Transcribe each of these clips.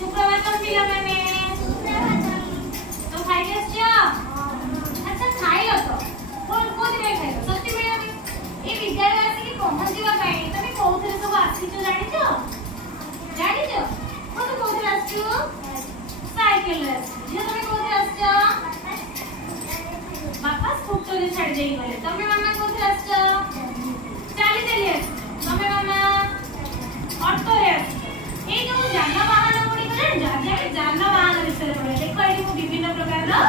सुप्रभातम पिला माने तो खाई आछियो अच्छा खाइलो तो कोन दिन खाइलो सत्य में ए विद्यालय आसी कि पहुंचीबा पाई तमे कोउथरे सब आसीचो जानिचो को तो कोउथरे आछियो साइकिल रे जे तमे कोउथरे आछियो बापा स्कूटर रे छाड़ देई गले तमे मामा कोउथरे आछियो चली चली आछ तमे मामा ऑटो रे ए जो जानवाहन गुडी करे जाने जानवाहन विषय पढे देखो एठी को विभिन्न प्रकार रो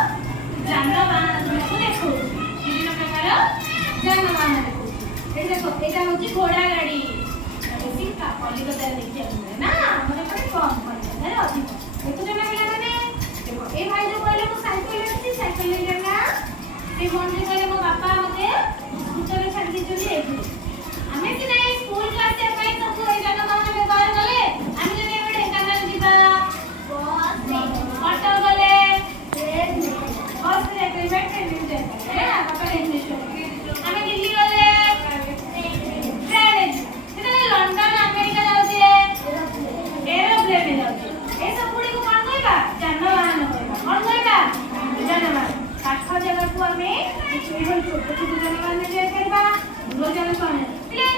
जानवाहन तुमको देखो विभिन्न प्रकार जानवाहन देखो ए देखो एटा होची घोड़ा गाड़ी बेसी का कलिकता देखि आले ना हमरे पड़े कम कलिकता रे अधिक देखो जे पिला माने देखो ए भाई जो कहले को साइकिल ले जाना से मन जे कहले मो बापा मते स्कूटर रे छाड़ दी चली एठी हमें कि नहीं स्कूल क्लास से पई सब ए जानवाहन व्यवहार गले हम जे एबे ढेंकानाल जीवा ऑटो गले बस रे प्राइवेट ट्रेन है पापा इंग्लिश हमें दिल्ली गले ट्रेन कितने लंदन अमेरिका जाउती है एरोप्लेन में जाउती ए सब गुडी को कोन कहबा जानवाहन कहबा कोन कहबा जानवाहन पाखा जगह को हमें छोटे छोटे जानवाहन में जाय करबा दो जन कोन ले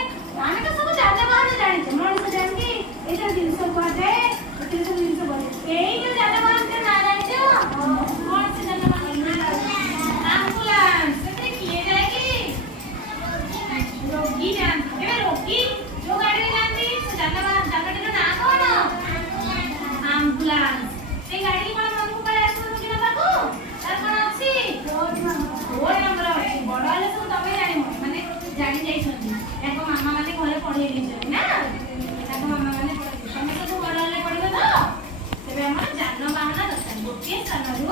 आमे तो सब जानवाहन जानि छ मन से जान की एटा दिन सब को जाए एटा सब दिन सब बोले एई जो जानवाहन के ना जानि छ कौन से जानवाहन एम्बुलेंस से किए जाएगी रोगी जान एबे रोगी जो गाड़ी जानती से जानवाहन जानटी ना कोन एम्बुलेंस से गाड़ी कोन मन को पड़े आसो रोगी ना बाबू तार कोन अछि रोड नंबर अछि बड़ वाले सब तबे जानि माने जानि जाई छथि एको मामा माने घरे पढे लिछ ना एको मामा माने पढे तमे सब बड़ वाले पढिबो तो तेबे हमर जानवाहन दरकार गोटे स्थान रु